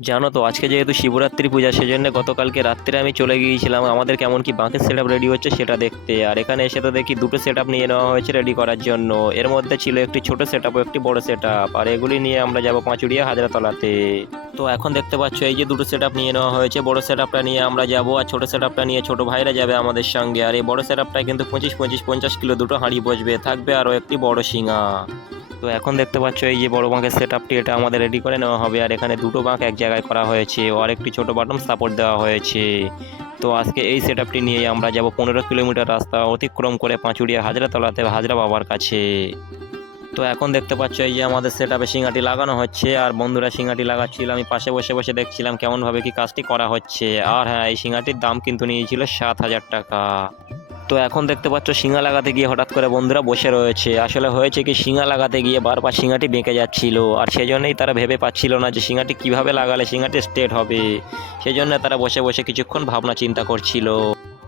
জানো তো আজকে যেহেতু শিবরাত্রি পূজা সেজন্য গতকালকে রাত্রে আমি চলে গিয়েছিলাম আমাদের কেমন কি বাঁকের সেট আপ রেডি হচ্ছে সেটা দেখতে। আর এখানে এসে তো দেখি দুটো সেট আপ নিয়ে নেওয়া হয়েছে রেডি করার জন্য। এর মধ্যে ছিল একটি ছোট সেট আপ ও একটি বড় সেট আপ, আর এগুলি নিয়ে আমরা যাব পাঁচুড়িয়া হাজরাতলাতে। তো এখন দেখতে পাচ্ছ এই যে দুটো সেট আপ নিয়ে নেওয়া হয়েছে, বড় সেট আপটা নিয়ে আমরা যাব আর ছোট সেট আপটা নিয়ে ছোট ভাইরা যাবে আমাদের সঙ্গে। আর এই বড় সেট আপটায় কিন্তু 25-25-50 কিলো দুটো হাঁড়ি বসবে, থাকবে আরও একটি বড় শিঙা। তো এখন দেখতে পাচ্ছ এই যে বড় বাঁকের সেট আপটি, এটা আমাদের রেডি করে নেওয়া হবে। আর এখানে দুটো বাঁক এক জায়গায় করা হয়েছে ও আরেকটি ছোট বাটন সাপোর্ট দেওয়া হয়েছে। তো আজকে এই সেট আপটি নিয়েই আমরা যাব 15 কিলোমিটার রাস্তা অতিক্রম করে পাঁচুড়িয়া হাজরাতলাতে হাজরা বাবার কাছে। তো এখন দেখতে পাচ্ছ এই যে আমাদের সেট আপে সিঙাটি লাগানো হচ্ছে, আর বন্ধুরা সিঙাটি লাগাচ্ছিল, আমি পাশে বসে বসে দেখছিলাম কেমনভাবে কি কাজটি করা হচ্ছে। আর হ্যাঁ, এই সিঙাটির দাম কিন্তু নিয়েছিল 7,000 টাকা। তো এখন দেখতে পাচ্ছ শিঙা লাগাতে গিয়ে হঠাৎ করে বন্ধুরা বসে রয়েছে। আসলে হয়েছে কি, শিঙা লাগাতে গিয়ে বারবার শিঙাটি বেঁকে যাচ্ছিল, আর সেজন্যই তারা ভেবে পাচ্ছিল না যে শিঙাটি কিভাবে লাগালে শিঙাটি স্ট্রেট হবে। সেই জন্য তারা বসে বসে কিছুক্ষণ ভাবনা চিন্তা করছিল।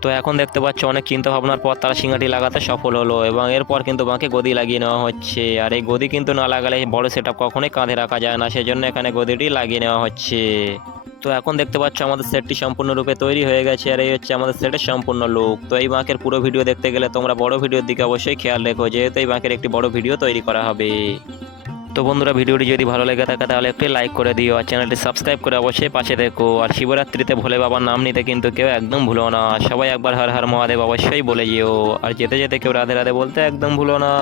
তো এখন দেখতে পাচ্ছ অনেক চিন্তা ভাবনার পর তারা শিঙাটি লাগাতে সফল হলো, এবং এরপর কিন্তু বাঁকে গদি লাগিয়ে নেওয়া হচ্ছে। আর এই গদি কিন্তু না লাগালে বড় সেট আপ কখনোই কাঁধে রাখা যায় না, সেজন্য এখানে গদিটি লাগিয়ে নেওয়া হচ্ছে। তো এখন দেখতে পাচ্ছ আমাদের সেটটি সম্পূর্ণরূপে তৈরি হয়ে গেছে, আর এই হচ্ছে আমাদের সেটের সম্পূর্ণ লুক। তো এই বাঁকের পুরো ভিডিও দেখতে গেলে তোমরা বড় ভিডিওর দিকে অবশ্যই খেয়াল রেখো, যেহেতু এই বাঁকের একটি বড় ভিডিও তৈরি করা হবে। তো বন্ধুরা, ভিডিওটি যদি ভালো লেগে থাকে তাহলে একটি লাইক করে দিও, আর চ্যানেলটি সাবস্ক্রাইব করে অবশ্যই পাশে দেখো। আর শিবরাত্রিতে ভোলে বাবার নাম নিতে কিন্তু কেউ একদম ভুলো না, সবাই একবার হর হর মহাদেব অবশ্যই বলে যেও। আর যেতে যেতে কেউ রাধে রাধে বলতে একদম ভুলো না।